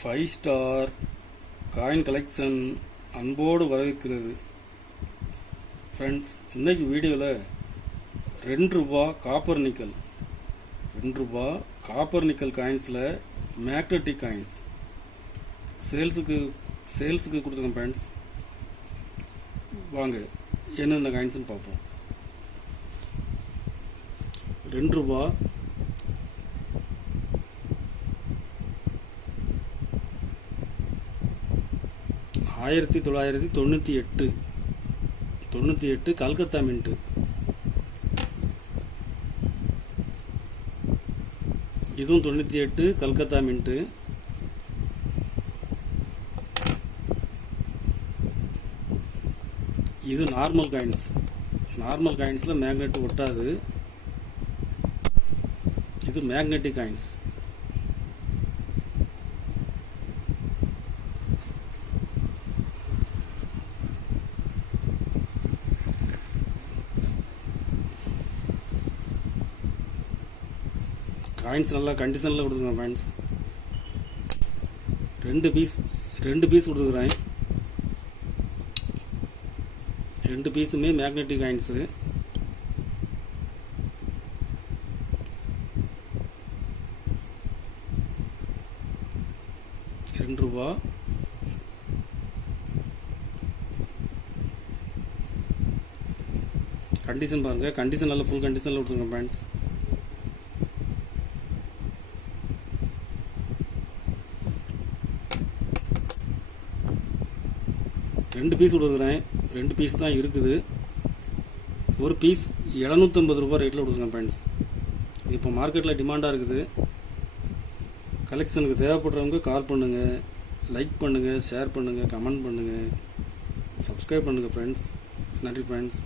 Five star coin collection அன்போடு வரவேற்கிறது. Friends, இன்றைக்கி வீடியோவில் ₹2 காப்பர் நிக்கல் காயின்ஸில் மேக்னெட்டிக் காயின்ஸ் சேல்ஸுக்கு கொடுத்துருக்கேன். ஃப்ரெண்ட்ஸ், வாங்க என்னென்ன காயின்ஸ்னு பார்ப்போம். ₹2 1998 கல்கத்தா மின்ட்டு. இதுவும் 98 கல்கத்தா மின்ட்டு. இது நார்மல் காயின்ஸில் மேக்னெட் ஒட்டாது. இது மேக்னெட்டிக் காயின்ஸ். காயின்ஸ் நல்லா கண்டிஷனில் கொடுத்துருக்கேன். ஃப்ரெண்ட்ஸ், ரெண்டு பீஸ் கொடுத்துருக்குறேன். 2 பீஸுமே மேக்னெட்டிக் காயின்ஸு. ₹2 கண்டிஷன் பாருங்கள். கண்டிஷன் நல்லா ஃபுல் கண்டிஷனில் கொடுத்துருக்கேன். ஃப்ரெண்ட்ஸ், ரெண்டு பீஸ் கொடுக்குறேன். 2 பீஸ் தான் இருக்குது. ஒரு பீஸ் ₹750 ரேட்டில் கொடுக்குறேன். ஃப்ரெண்ட்ஸ், இப்போ மார்க்கெட்டில் டிமாண்டாக இருக்குது. கலெக்ஷனுக்கு தேவைப்படுறவங்க கால் பண்ணுங்கள், லைக் பண்ணுங்கள், ஷேர் பண்ணுங்கள், கமெண்ட் பண்ணுங்கள், சப்ஸ்கிரைப் பண்ணுங்கள். ஃப்ரெண்ட்ஸ், நன்றி ஃப்ரெண்ட்ஸ்.